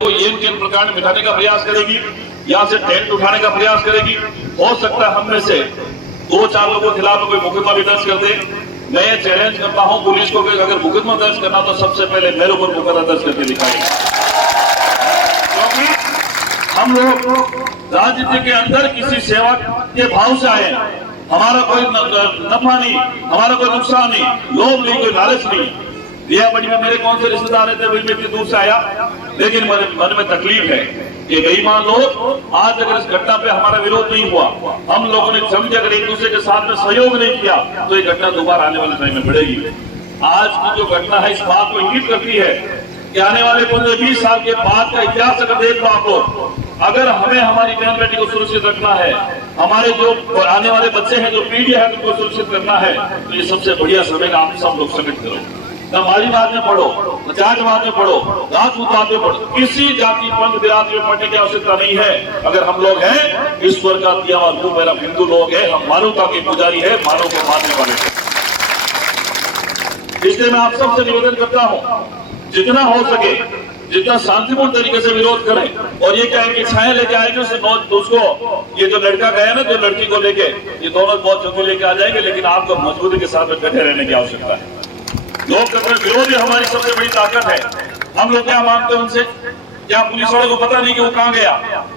को ये इनके प्रकार में मिटाने का प्रयास करेगी, यहाँ से टेंट उठाने का प्रयास करेगी। हो सकता है हम में से 2-4 लोगों के खिलाफ कोई मुकदमा भी दर्ज कर दे। मैं ये चैलेंज करता हूँ पुलिस को कि अगर मुकदमा दर्ज करना तो सबसे पहले मेरे ऊपर मुकदमा दर्ज करके दिखाएंगे, क्योंकि हम लोग राजनीति के अंदर किसी सेवा के भाव से आए। हमारा कोई नफा नहीं, हमारा कोई नुकसान नहीं, लोभ नहीं, कोई लालच नहीं। रिया बड़ी में मेरे कौन से रिश्तेदार रहते हैं, मैं इतनी दूर से आया, लेकिन मन में तकलीफ है कि बेईमान लोग आज अगर इस घटना पे हमारा विरोध नहीं हुआ, हम लोगों ने जम के अगर एक दूसरे के साथ में सहयोग नहीं किया, तो ये घटना दोबारा आने वाले टाइम में बढ़ेगी। आज की जो घटना है इस बात को इंगित करती है कि आने वाले 15-20 साल के बाद का इतिहास अगर देख लो आप लोग, अगर हमें हमारी बहन बेटी को सुरक्षित रखना है, हमारे जो आने वाले बच्चे हैं, जो पीढ़ी है, उनको सुरक्षित करना है, तो ये सबसे बढ़िया समय आप सब लोग संगठित करो। न माली बाद में पढ़ो, न जाट बाद में पढ़ो, राजपूत बाद में पढ़ो, किसी जाति पंथ बिरादरी में पढ़ने की आवश्यकता नहीं है। अगर हम लोग हैं ईश्वर का दिया हुआ रूप, मेरा हिंदू लोग है, हम मानवता के पुजारी है, मानव को मानने वाले हैं। इसलिए मैं आप सबसे निवेदन करता हूँ, जितना हो सके जितना शांतिपूर्ण तरीके से विरोध करें। और ये क्या है कि छाया लेके आएंगे उसको, ये जो लड़का गया ना, जो लड़की को लेके, ये दोनों बहुत जल्दी लेके आ जाएंगे, लेकिन आपको मजबूती के साथ में डटे रहने की आवश्यकता है। लोकतंत्र विरोध हमारी सबसे बड़ी ताकत है। हम लोग क्या मानते हैं उनसे? क्या पुलिस वाले को पता नहीं कि वो कहाँ गया,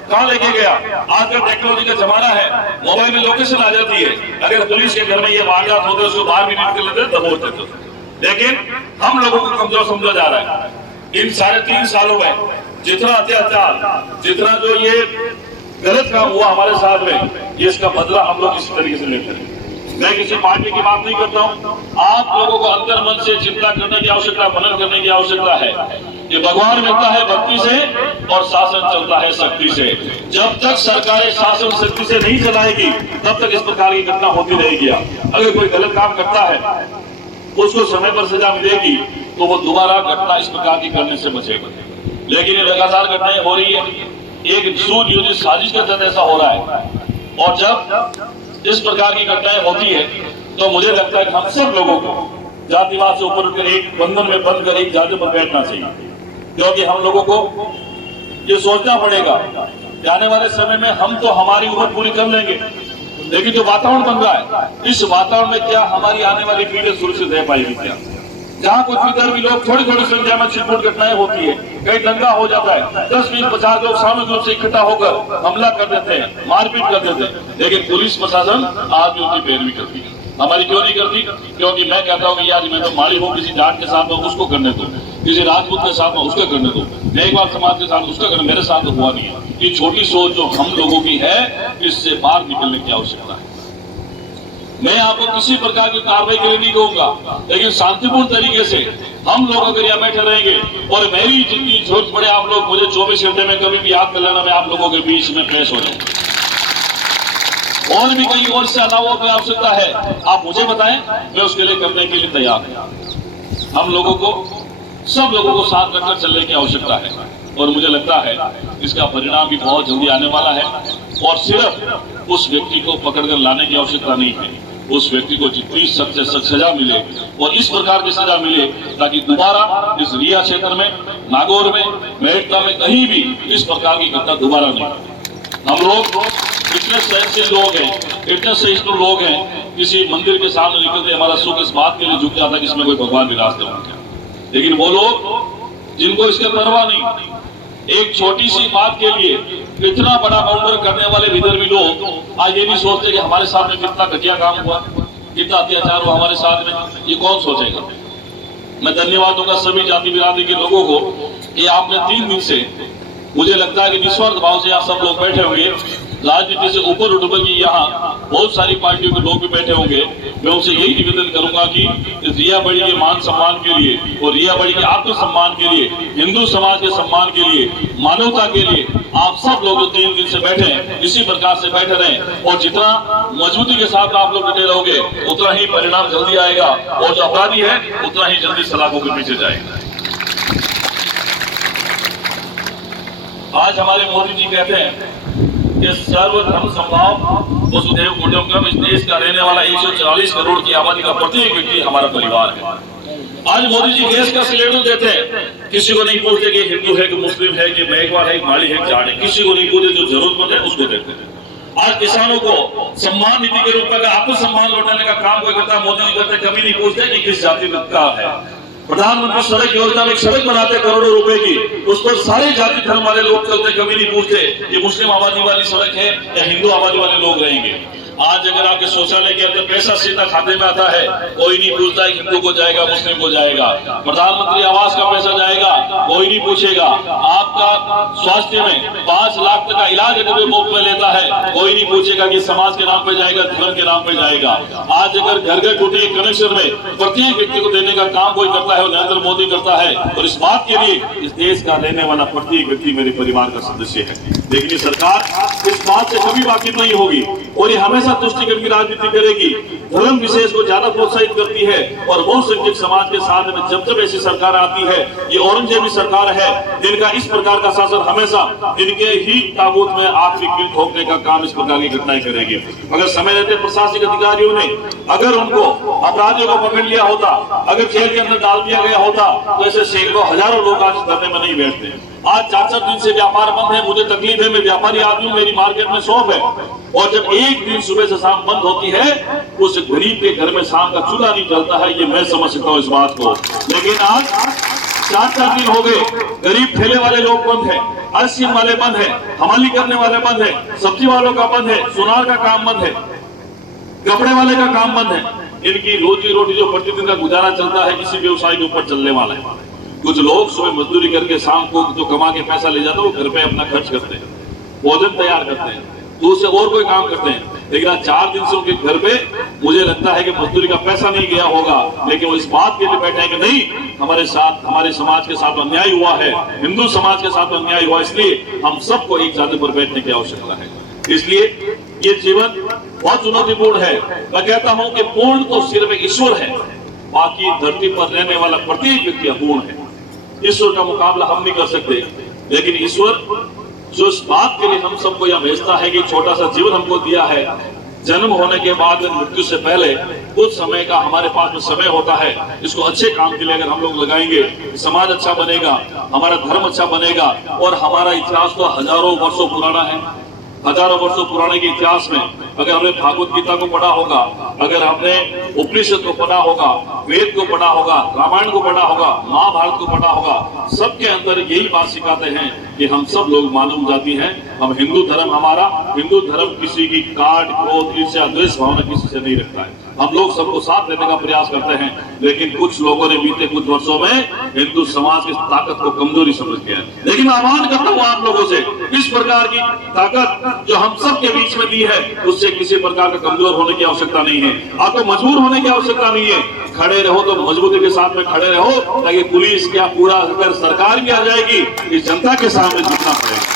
कहाँ लेके गया? आजकल टेक्नोलॉजी का जमाना है, मोबाइल में लोकेशन आ जाती है। अगर पुलिस के घर में ये वारदात होते, उसको बाहर भी निकल लेते तब होते थे। लेकिन हम लोगों को कमजोर समझा जा रहा है। इन 3.5 सालों में जितना अत्याचार, जितना जो ये गलत काम हुआ हमारे साथ में, ये इसका बदला हम लोग इसी तरीके से लेते हैं। मैं किसी पार्टी की बात नहीं करता हूँ। आप लोगों को अंतर मन से चिंता करने की आवश्यकता, मनन करने की आवश्यकता है कि भगवान मिलता है भक्ति से और शासन चलता है शक्ति से। जब तक सरकारें शासन शक्ति से नहीं चलाएगी, तब तक इस प्रकार की घटना होती रहेगी। अगर कोई गलत काम करता है, उसको समय पर सजा मिलेगी, तो वो दोबारा घटना इस प्रकार की करने से बचेगा। लेकिन ये लगातार घटनाएं हो रही है, एक सूझबूझ साजिश के तहत ऐसा हो रहा है। और जब इस प्रकार की घटनाएं होती है, तो मुझे लगता है कि हम सब लोगों को जातिवाद से ऊपर उठकर एक बंधन में बंध कर एक जाति पर बैठना चाहिए। क्योंकि हम लोगों को ये सोचना पड़ेगा कि आने वाले समय में हम तो हमारी उम्र पूरी कर लेंगे, लेकिन जो वातावरण बन रहा है, इस वातावरण में क्या हमारी आने वाली पीढ़ी सुरक्षित रह पाएगी? क्या जहाँ कुछ भी भी लोग थोड़ी संख्या में छिटपुट घटनाएं होती है, कहीं दंगा हो जाता है, 10-20-50 लोग सामूहिक रूप से इकट्ठा होकर हमला कर देते हैं, मारपीट कर देते हैं, लेकिन पुलिस प्रशासन आज भी उनकी पैरवी करती है। हमारी क्यों नहीं करती? क्योंकि मैं कहता हूँ कि आज मैं तो माली हूँ, किसी जाट के साथ उसको करने दो, किसी राजपूत के साथ उसको करने दो, मेघवाल समाज के साथ उसका करने, मेरे साथ तो हुआ नहीं है। ये छोटी सोच जो हम लोगों की है, इससे बाहर निकलने की आवश्यकता है। मैं आपको किसी प्रकार की कार्रवाई के लिए नहीं कहूंगा, लेकिन शांतिपूर्ण तरीके से हम लोग अगर यहाँ बैठे रहेंगे, और मेरी जितनी जरूरत पड़े आप लोग मुझे 24 घंटे में कभी भी याद कर लेना, मैं आप लोगों के बीच में पेश हो जाऊंगा। और भी कहीं और से अलावा कोई आवश्यकता है, आप मुझे बताएं, मैं उसके लिए करने के लिए तैयार हूं। हम लोगों को, सब लोगों को साथ रखकर चलने की आवश्यकता है, और मुझे लगता है इसका परिणाम भी बहुत जल्दी आने वाला है। और सिर्फ उस व्यक्ति को पकड़कर लाने की आवश्यकता नहीं है, उस व्यक्ति को जितनी सख्त से सख्त सजा मिले, और इस प्रकार की सजा मिले, ताकि दोबारा इस रिया क्षेत्र में, नागौर में, मेहता में कहीं भी इस प्रकार की घटना दोबारा नहीं। हम लोग इतने सहनशील लोग हैं, इतने सहिष्णु लोग हैं, किसी मंदिर के सामने निकलते हमारा सुख इस बात के लिए झुक जाता कि इसमें कोई भगवान विराजते होंगे। लेकिन वो लोग जिनको इसके परवाह नहीं, एक छोटी सी बात के लिए इतना बड़ा काउंटर करने वाले विदर्भी लोग आज ये नहीं सोचते कि हमारे साथ में कितना घटिया काम हुआ, कितना अत्याचार हुआ हमारे साथ में, ये कौन सोचेगा? मैं धन्यवाद दूंगा सभी जाति बिरादरी के लोगों को कि आपने 3 दिन से, मुझे लगता है कि निस्वार्थ भाव से यहाँ सब लोग बैठे होंगे, राजनीति से ऊपर उठ कर यहाँ बहुत सारी पार्टियों के लोग भी बैठे होंगे। मैं उनसे यही निवेदन करूंगा कि रिया बड़ी के मान सम्मान के लिए, और रिया बड़ी के आत्म सम्मान के लिए, हिंदू समाज के सम्मान के लिए, मानवता के लिए आप सब लोग 3 दिन से बैठे हैं, इसी प्रकार से बैठे रहें। और जितना मजबूती के साथ आप लोग डटे रहोगे, उतना ही परिणाम जल्दी आएगा, और जो अपराधी है उतना ही जल्दी सलाखों के पीछे जाएगा। आज हमारे मोदी जी कहते हैं कि सर्वधर्म समभाव वसुधैव कुटुंबकम, इस देश का रहने वाला 140 करोड़ की आबादी का प्रत्येक व्यक्ति हमारा परिवार है। आज मोदी जी गैस का सिलेंडर देते हैं, किसी को नहीं पूछते कि हिंदू है कि मुस्लिम है कि बैगवाल है, माली है, जाट है, किसी को नहीं पूछते, जो जरूरतमंद है उसको देते हैं। आज किसानों को सम्मान निधि के रूप में अगर आत्मसम्मान लौटाने का काम कोई करता है, मोदी जी करते, कभी नहीं पूछते कि किस जाति का है। प्रधानमंत्री सड़क योजना में एक सड़क बनाते करोड़ों रुपए की, उस पर सारे जाति धर्म वाले लोग चलते, कभी नहीं पूछते ये मुस्लिम आबादी वाली सड़क है या हिंदू आबादी वाले लोग रहेंगे। आज अगर आपके शौचालय के अंदर पैसा सीधा खाते में आता है, कोई नहीं पूछता हिंदू को जाएगा मुस्लिम को जाएगा। प्रधानमंत्री आवास का पैसा जाएगा, कोई नहीं पूछेगा। आपका स्वास्थ्य में 5 लाख तक का इलाज अगर कोई मुफ्त में लेता है, कोई नहीं पूछेगा कि समाज के नाम पे जाएगा, धर्म के नाम पे जाएगा। आज अगर घर घर टूटी कनेक्शन में प्रत्येक व्यक्ति को देने का काम कोई करता है, नरेंद्र मोदी करता है, और इस बात के लिए इस देश का रहने वाला प्रत्येक व्यक्ति मेरे परिवार का सदस्य है। लेकिन ये सरकार इस बात से कभी वाकिफ नहीं होगी और ये हमेशा तुष्टिकरण की राजनीति करेगी, धर्म विशेष को ज्यादा प्रोत्साहित करती है। और बहुसंख्यक समाज के साथ में जब जब ऐसी सरकार आती है, ये औरंगजेबी सरकार है जिनका इस प्रकार का शासन हमेशा इनके ही ताबूत में आखिरी कील ठोकने का काम इस प्रकार की घटनाएं करेगी। अगर समय रहते प्रशासनिक अधिकारियों ने अगर उनको अपराधियों को पकड़ लिया होता, अगर जेल के अंदर डाल दिया गया होता, तो ऐसे सैकड़ों हजारों लोग आज धरने में नहीं बैठते। आज 4-4 दिन से व्यापार बंद है, मुझे तकलीफ है, मैं व्यापारी आदमी हूं, मेरी मार्केट में शॉप है, और जब एक दिन सुबह से शाम बंद होती है, उस गरीब के घर में शाम का चूल्हा नहीं जलता है। ये मैं समझ सकता हूँ इस बात को। लेकिन आज 4-4 दिन हो गए, गरीब ठेले वाले लोग बंद है, आइसक्रीम वाले बंद है, हमाली करने वाले बंद है, सब्जी वालों का बंद है, सुनार का काम बंद है, कपड़े वाले का काम बंद है। इनकी रोजी रोटी जो प्रतिदिन का गुजारा चलता है किसी व्यवसाय के ऊपर चलने वाला है। कुछ लोग सुबह मजदूरी करके शाम को जो कमा के पैसा ले जाते हैं, वो घर पे अपना खर्च करते हैं, भोजन तैयार करते हैं, दूसरे और कोई काम करते हैं। लेकिन आज 4 दिन से उनके घर पे मुझे लगता है कि मजदूरी का पैसा नहीं गया होगा, लेकिन वो इस बात के लिए बैठे हैं कि नहीं, हमारे साथ, हमारे समाज के साथ अन्याय हुआ है, हिंदू समाज के साथ अन्याय हुआ, इसलिए हम सबको एक जाति पर बैठने की आवश्यकता है। इसलिए ये जीवन बहुत चुनौतीपूर्ण है। मैं कहता हूं कि पूर्ण तो सिर्फ ईश्वर है, बाकी धरती पर रहने वाला प्रत्येक व्यक्ति अपूर्ण है। ईश्वर का मुकाबला हम नहीं कर सकते, लेकिन ईश्वर जो इस बात के लिए हम सबको यह भेजता है कि छोटा सा जीवन हमको दिया है, जन्म होने के बाद मृत्यु से पहले कुछ समय का हमारे पास में समय होता है, इसको अच्छे काम के लिए अगर हम लोग लगाएंगे, समाज अच्छा बनेगा, हमारा धर्म अच्छा बनेगा। और हमारा इतिहास तो हजारों वर्षों पुराना है। हजारों वर्षों पुराने के इतिहास में अगर हमने भागवत गीता को पढ़ा होगा, अगर हमने उपनिषद को पढ़ा होगा, वेद को पढ़ा होगा, रामायण को पढ़ा होगा, महाभारत को पढ़ा होगा, सबके अंदर यही बात सिखाते हैं कि हम सब लोग मानव जाति हैं। हम हिंदू धर्म, हमारा हिंदू धर्म किसी की काट, क्रोध, ईर्ष्या, द्वेष भावना किसी से नहीं रखता है। हम लोग सबको साथ देने का प्रयास करते हैं, लेकिन कुछ लोगों ने बीते कुछ वर्षों में हिंदू समाज की ताकत को कमजोरी समझ लिया है। लेकिन आह्वान करता हूँ आप लोगों से, इस प्रकार की ताकत जो हम सब के बीच में दी है, उससे किसी प्रकार का कमजोर होने की आवश्यकता नहीं है। आपको मजबूर होने की आवश्यकता नहीं है। खड़े रहो तो मजबूती के साथ में खड़े रहो, ताकि पुलिस क्या पूरा अगर सरकार भी आ जाएगी, इस जनता के सामने झुकना पड़ेगा,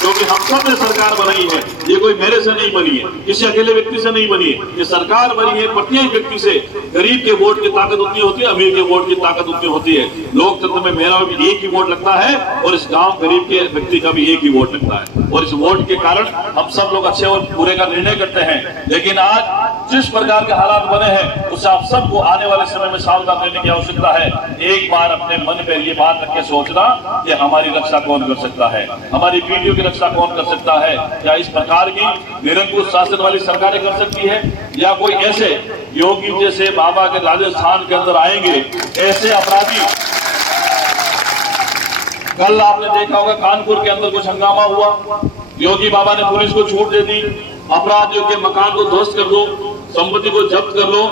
क्योंकि हम सब ने सरकार बनाई है। ये कोई मेरे से नहीं बनी है, किसी अकेले व्यक्ति से नहीं बनी है, ये सरकार बनी है प्रत्येक व्यक्ति से। गरीब के वोट की ताकत उतनी होती है, अमीर के वोट की ताकत उतनी होती है। लोकतंत्र में मेरा भी एक ही वोट लगता है और इस गांव गरीब के व्यक्ति का भी एक ही वोट लगता है, और इस वोट के कारण हम सब लोग अच्छे और बुरे का निर्णय करते हैं। लेकिन आज जिस प्रकार के हालात बने हैं, उससे आप सबको आने वाले समय में सावधान रहने की आवश्यकता है। एक बार अपने मन पर ये बात रख के सोचना कि हमारी रक्षा कौन कर सकता है, हमारी पीढ़ियों की रक्षा कौन कर सकता है। क्या इस प्रकार की निरंकुश शासन वाली सरकारें कर सकती है, या कोई ऐसे योगी जैसे बाबा के राजस्थान के अंदर आएंगे ऐसे अपराधी। कल आपने देखा होगा कानपुर के अंदर कुछ हंगामा हुआ, योगी बाबा ने पुलिस को छूट दे दी, अपराधियों के मकान को ध्वस्त कर दो, संपत्ति को जब्त कर लो,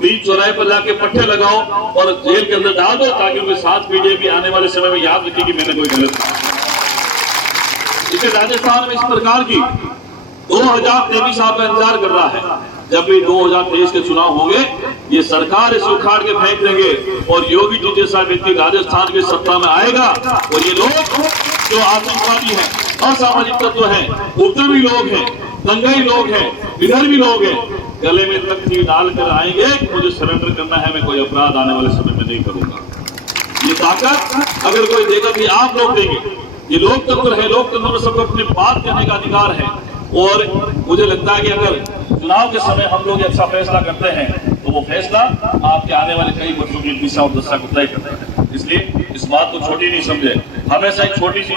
बीच चौराहे पर लाके पट्टे लगाओ और जेल के अंदर डाल दो, ताकि उनके साथ पीढ़ी भी आने वाले समय में याद रखे कि मैंने कोई गलत कहा। इसे राजस्थान में इस प्रकार की 2023 आपका इंतजार कर रहा है। जब भी 2023 के चुनाव होंगे, ये सरकार इसे उखाड़ के फेंक देंगे और योगी जी जैसा व्यक्ति राजस्थान की सत्ता में आएगा। और ये लोग जो आतंकवादी हैं, असामाजिक तत्व हैं, उपद्रवी लोग हैं, दंगाई लोग हैं, विधर्मी लोग हैं, गले में तख्ती डालकर आएंगे, मुझे सरेंडर करना है, मैं कोई अपराध आने वाले समय में नहीं करूंगा। ये ताकत अगर कोई देगा तो आप लोग देंगे। ये लोकतंत्र है, लोकतंत्र में सबको अपनी बात कहने का अधिकार है। और मुझे लगता है कि अगर चुनाव के समय हम लोग अच्छा फैसला करते हैं तो तो वो फैसला आपके आने वाले कई वर्षों की दिशा और दशा को तय करता है। इसलिए इस बात को छोटी नहीं समझे। हमेशा एक छोटी सी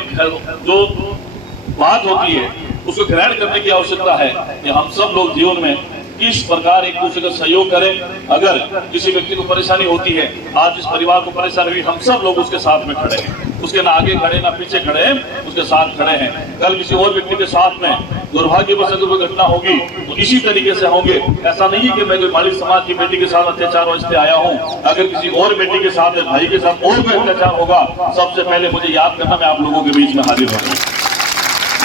जो बात होती है उसको ग्रहण करने की आवश्यकता है कि हम सब लोग जीवन में किस प्रकार एक दूसरे का सहयोग करें। अगर किसी व्यक्ति को परेशानी होती है, आज इस परिवार को परेशानी हुई, हम सब लोग उसके साथ में खड़े हैं, उसके ना आगे खड़े ना पीछे खड़े हैं, उसके साथ खड़े हैं। कल किसी और व्यक्ति के साथ में दुर्भाग्यवश अगर कोई घटना होगी तो इसी तरीके से होंगे। ऐसा नहीं है कि मैं कोई मालिक समाज की बेटी के साथ अत्याचार वास्ते आया हूँ। अगर किसी और बेटी के साथ, भाई के साथ और कोई अत्याचार होगा, सबसे पहले मुझे याद करना मैं आप लोगों के बीच में हाजिर हूँ।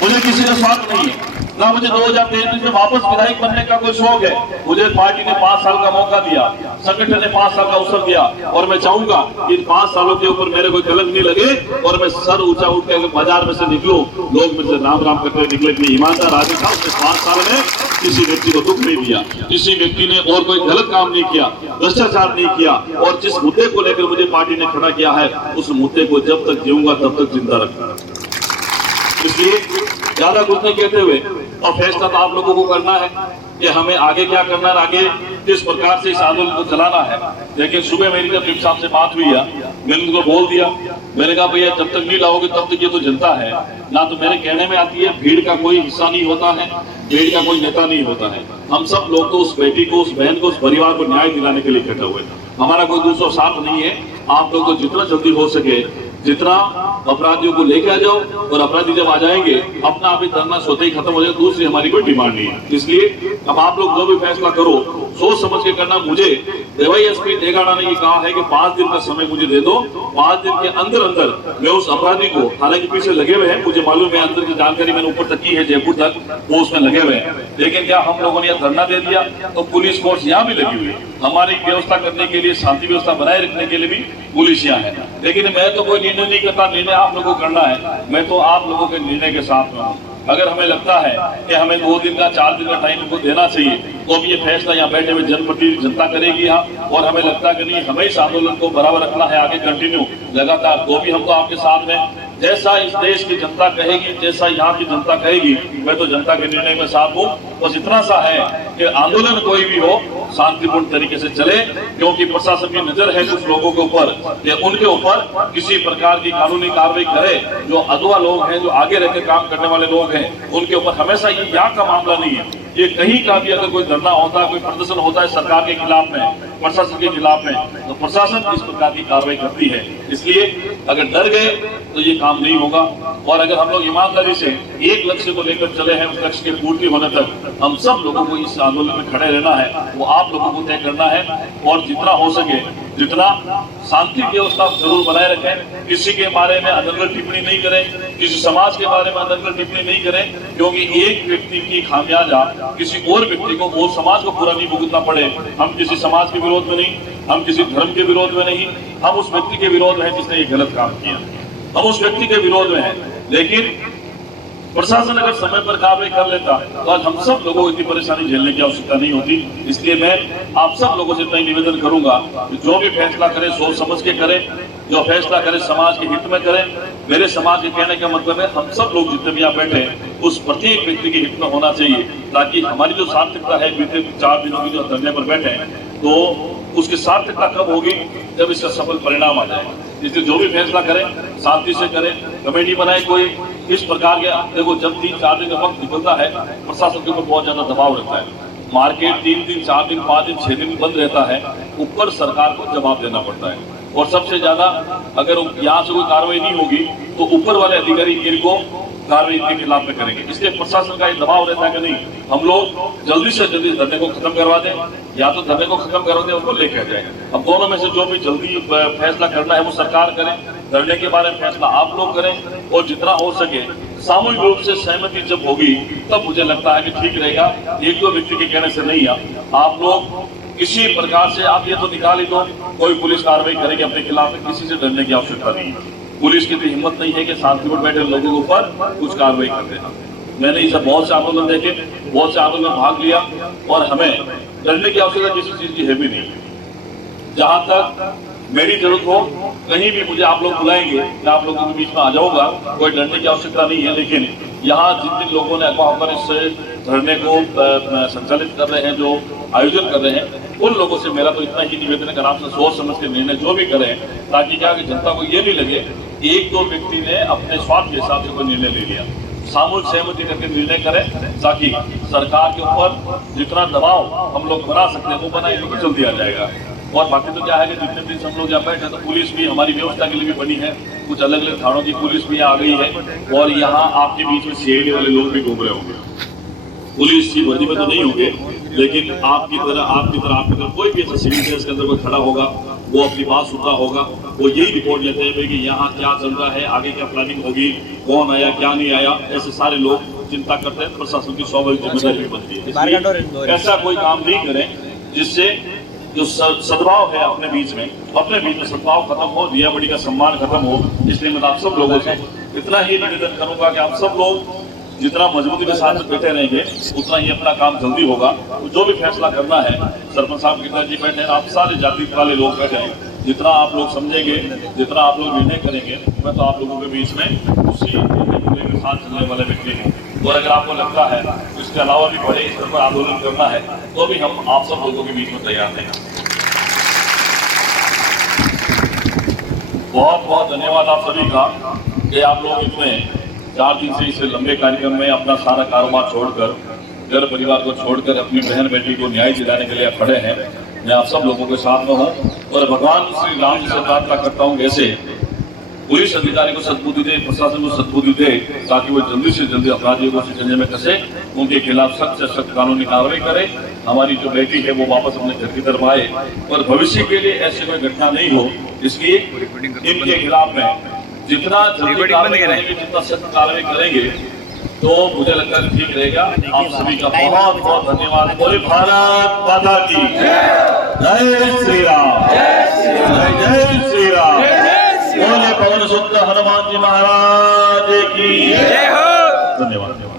मुझे किसी का स्वार्थ नहीं है, ना मुझे 2023 में वापस विधायक बनने का कोई शौक है। मुझे पार्टी ने 5 साल का मौका दिया, संगठन ने 5 साल का अवसर दिया, और मैं चाहूंगा कि इन 5 सालों के ऊपर मेरे कोई कलंक नहीं लगे और मैं सर ऊंचा उठ के बाजार में से निकलूं, लोग मुझसे राम राम करते हुए निकले कि ईमानदार आदमी था, उसने 5 साल में किसी व्यक्ति को दुख नहीं दिया, किसी व्यक्ति ने और कोई गलत काम नहीं किया, भ्रष्टाचार नहीं किया। और जिस मुद्दे को लेकर मुझे पार्टी ने खड़ा किया है, उस मुद्दे को जब तक जीऊंगा तब तक जिंदा रखूंगा। इसलिए ज्यादा कुछ नहीं कहते हुए, और फैसला तो आप लोगों को करना है कि हमें आगे क्या करना है, आगे किस प्रकार से इस आंदोलन को चलाना है। लेकिन सुबह मेरी जब विप साहब से बात हुई है, मैंने उनको बोल दिया, मैंने कहा भैया जब तक नहीं लाओगे तब तक ये तो जनता है ना। तो मेरे कहने में आती है, भीड़ का कोई हिस्सा नहीं होता है, भीड़ का कोई नेता नहीं होता है। हम सब लोग तो उस बेटी को, उस बहन को, उस परिवार को न्याय दिलाने के लिए इकट्ठा हुए। हमारा कोई दूसरा साथ नहीं है। आप लोग को जितना जल्दी हो सके, जितना अपराधियों को लेके आ जाओ, और अपराधी जब आ जाएंगे अपना आप ही धरना स्वतः ही खत्म हो जाएगा। दूसरी हमारी कोई डिमांड नहीं है। इसलिए अब आप लोग जो भी फैसला करो सोच समझ के करना। मुझे एसपी तेगाड़ा ने ये कहा है कि 5 दिन का समय मुझे दे दो, 5 दिन के अंदर अंदर मैं उस अपराधी को, हालांकि पीछे लगे हुए हैं, मुझे मालूम है, अंदर की जानकारी मैंने ऊपर तक की है, जयपुर तक वो उसमें लगे हुए हैं। लेकिन क्या हम लोगों ने यह धरना दे दिया तो पुलिस फोर्स यहाँ भी लगी हुई है, हमारी व्यवस्था करने के लिए, शांति व्यवस्था बनाए रखने के लिए भी पुलिस यहाँ है। लेकिन मैं तो कोई निर्णय नहीं करता, निर्णय आप लोगों को करना है। मैं तो आप लोगों के निर्णय के साथ में हूँ। अगर हमें लगता है कि हमें 2 दिन का, 4 दिन का टाइम को देना चाहिए, तो अब ये फैसला यहाँ बैठे हुए जनप्रतिनिधि जनता करेगी यहाँ। और हमें लगता है कि नहीं, हमें इस आंदोलन को बराबर रखना है, आगे कंटिन्यू लगातार, तो भी हम तो आपके साथ में। जैसा इस देश की जनता कहेगी, जैसा यहाँ की जनता कहेगी, मैं तो जनता के निर्णय में साथ हूँ। बस इतना सा है कि आंदोलन कोई भी हो शांतिपूर्ण तरीके से चले, क्योंकि प्रशासन की नजर है कुछ लोगों के ऊपर कि उनके ऊपर किसी प्रकार की कानूनी कार्रवाई करे। जो अधवा लोग हैं, जो आगे रहकर काम करने वाले लोग हैं, उनके ऊपर हमेशा ये यहाँ का मामला नहीं है, ये कहीं का भी अगर कोई धरना होता है, कोई प्रदर्शन होता है सरकार के खिलाफ में, प्रशासन के खिलाफ में, तो प्रशासन इस प्रकार की कार्रवाई करती है। इसलिए अगर डर गए तो ये काम नहीं होगा। और अगर हम लोग ईमानदारी से एक लक्ष्य को लेकर चले हैं, उस लक्ष्य की पूर्ति होने तक हम सब लोगों को इस आंदोलन में खड़े रहना है, वो आप लोगों को तय करना है। और जितना हो सके, जितना शांति व्यवस्था जरूर बनाए रखें, किसी के बारे में अनर्गल टिप्पणी नहीं करें, किसी समाज के बारे में अनर्गल टिप्पणी नहीं करें, क्योंकि एक व्यक्ति की खामियाजा किसी और व्यक्ति को, वो समाज को पूरा नहीं भुगतना पड़े। हम किसी समाज के विरोध में नहीं, हम किसी धर्म के विरोध में नहीं, हम उस व्यक्ति के विरोध में हैं जिसने ये गलत काम किया, हम उस व्यक्ति के विरोध में हैं। लेकिन प्रशासन अगर समय पर कार्रवाई कर लेता तो आज हम सब लोगों को इतनी परेशानी झेलने की आवश्यकता नहीं होती। इसलिए मैं आप सब लोगों से इतना निवेदन करूंगा कि जो भी फैसला करें सोच समझ के करें, जो फैसला करें समाज के हित में करें। मेरे समाज के कहने का मतलब है हम सब लोग जितने भी यहाँ बैठे उस प्रत्येक व्यक्ति के हित में होना चाहिए, ताकि हमारी जो सार्थकता है बीते 4 दिनों की जो धरने पर बैठे तो उसकी सार्थकता कब होगी, जब इसका सफल परिणाम आ जाएगा। इसलिए जो भी फैसला करें शांति से करें, कमेटी बनाए कोई इस प्रकार के। देखो जब 3-4 दिन का वक्त निकलता है, प्रशासन के ऊपर बहुत ज्यादा दबाव रहता है, मार्केट 3 दिन, 4 दिन, 5 दिन, 6 दिन बंद रहता है, ऊपर सरकार को जवाब देना पड़ता है। और सबसे ज्यादा अगर यहाँ से कोई कार्रवाई नहीं होगी तो ऊपर वाले अधिकारी इनको कार्रवाई के खिलाफ में करेंगे। इसलिए प्रशासन का ये दबाव रहता है कि नहीं, हम लोग जल्दी से जल्दी धरने को खत्म करवा दें, या तो धरने को खत्म करवा दें, उनको लेकर जाए। अब दोनों में से जो भी जल्दी फैसला करना है वो सरकार करे, धरने के बारे में फैसला आप लोग करें। और जितना हो सके सामूहिक रूप से सहमति जब होगी तब मुझे लगता है कि ठीक रहेगा। 1-2 व्यक्ति के कहने से नहीं, आप लोग किसी प्रकार से आप ये तो निकाल ही दो, कोई पुलिस कार्रवाई करेगी अपने खिलाफ, किसी से डरने की आवश्यकता नहीं है। पुलिस की इतनी हिम्मत नहीं है कि शांतिपूर्ण बैठे लोगों के ऊपर कुछ कार्रवाई कर देना। मैंने इसे बहुत से आंदोलन देखे, बहुत से आंदोलन में भाग लिया, और हमें डरने की आवश्यकता किसी चीज की है भी नहीं। जहां तक मेरी जरूरत हो कहीं भी मुझे आप लोग बुलाएंगे, मैं आप लोगों के बीच में आ जाऊंगा, कोई डरने की आवश्यकता नहीं है। लेकिन यहाँ जिन लोगों ने अगवा होकर इस धरने को संचालित कर रहे हैं, जो आयोजन कर रहे हैं, उन लोगों से मेरा तो इतना ही निवेदन है कि आप से सोच समझ के निर्णय जो भी करें, ताकि क्या कि जनता को ये नहीं लगे एक दो व्यक्ति ने अपने स्वार्थ के हिसाब से कोई निर्णय ले लिया। सामूहिक सहमति करके निर्णय करें ताकि सरकार के ऊपर जितना दबाव हम लोग बना सकते हैं वो बनाए, लेकिन जल्दी आ जाएगा। और बाकी तो क्या है कि जितने दिन हम लोग यहाँ बैठे तो पुलिस भी हमारी व्यवस्था के लिए भी बनी है, कुछ अलग अलग थानों की पुलिस भी आ गई है, और यहाँ आपके बीच में सीआईडी वाले लोग भी घूम रहे होंगे। पुलिस की वर्दी में तो नहीं होंगे, लेकिन आपकी तरह कोई भी ऐसा सिविल ड्रेस के अंदर कोई खड़ा होगा, वो अपनी बात सुनता होगा, वो यही रिपोर्ट लेते हैं कि यहाँ क्या चल रहा है, आगे क्या प्लानिंग होगी, कौन आया क्या नहीं आया, ऐसे सारे लोग चिंता करते हैं। प्रशासन की स्वाभाविक जिम्मेदारी भी बनती है। ऐसा कोई काम नहीं करें जिससे जो सद्भाव है अपने बीच में सद्भाव खत्म हो, दिया बड़ी का सम्मान खत्म हो। इसलिए मैं आप सब लोगों से इतना ही निवेदन करूंगा कि आप सब लोग जितना मजबूती के साथ बैठे रहेंगे उतना ही अपना काम जल्दी होगा। तो जो भी फैसला करना है, सरपंच साहब गिरधर जी बैठे हैं, आप सारे जाति वाले लोग बैठे हैं, जितना आप लोग समझेंगे, जितना आप लोग निर्णय करेंगे, मैं तो आप लोगों के बीच में उसी निर्णय के साथ चलने वाले व्यक्ति हूँ। और अगर आपको लगता है तो इसके अलावा भी बड़े स्तर पर आंदोलन करना है तो भी हम आप सब लोगों के बीच में तैयार हैं। बहुत बहुत धन्यवाद आप सभी का कि आप लोग इतने 4 दिन से इस लंबे कार्यक्रम में अपना सारा कारोबार छोड़कर, घर परिवार को छोड़कर अपनी बहन बेटी को न्याय दिलाने के लिए खड़े हैं। मैं आप सब लोगों के साथ में हूँ और भगवान श्री राम से प्रार्थना करता हूँ ऐसे पुलिस अधिकारी को सद्बुद्धि दे, प्रशासन को सद्बुद्धि दे, ताकि वो जल्दी से जल्दी अपराधियों को शिकंजे में कसे, उनके खिलाफ सख्त से सख्त कानूनी कार्रवाई करे। हमारी जो बेटी है वो वापस अपने घर की तरफ आए और भविष्य के लिए ऐसी कोई घटना नहीं हो, इसलिए इनके खिलाफ में जितना जल्दी कार्रवाई करेंगे, जितना सख्त कार्रवाई करेंगे तो मुझे लगता है ठीक रहेगा। आप सभी का बहुत बहुत धन्यवाद। बोले भारत माता की जय श्री राम, जय श्री राम। बोले पवन सुत हनुमान जी महाराज की जय हो। धन्यवाद।